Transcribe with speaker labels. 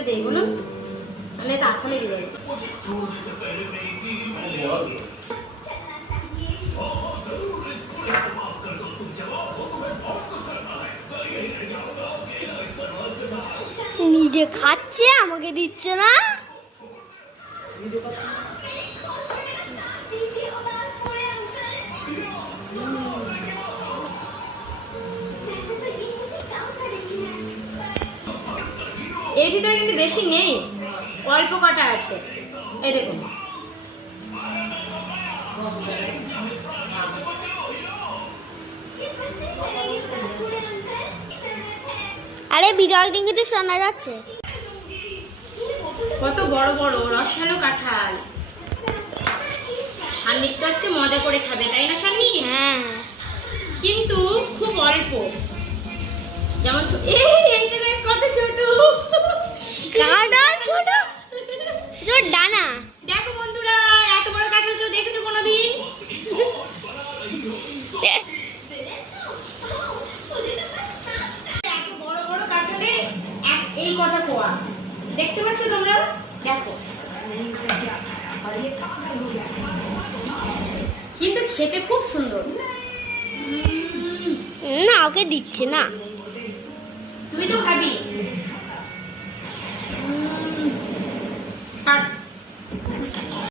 Speaker 1: দেই বলুন লেগে যাবে
Speaker 2: নিজে খাচ্ছে আমাকে দিচ্ছে না?
Speaker 1: এর ভিতরে কিন্তু বেশি নেই। অল্প কটা আছে। এই দেখুন।
Speaker 2: আরে বিড়াল ডিঙ্গি তো শোনা যাচ্ছে।
Speaker 1: কত বড় বড় রসালো কাঁঠাল। সান্নিক তো আজকে মজা করে খাবে তাই না সান্নি?
Speaker 2: হ্যাঁ।
Speaker 1: কিন্তু খুব অল্প। যেমন এই!
Speaker 2: তোর ডানা।
Speaker 1: দেখো বন্ধুরা এত বড় কাঁঠাল কেউ দেখেছ কোনোদিন? বড় বড় কাঁঠালের এই কটা কোয়া। দেখতে পাচ্ছ তোমরা? দেখো। কিন্তু খেতে খুব সুন্দর।
Speaker 2: না ওকে দিচ্ছে না।
Speaker 1: তুই তো খাবি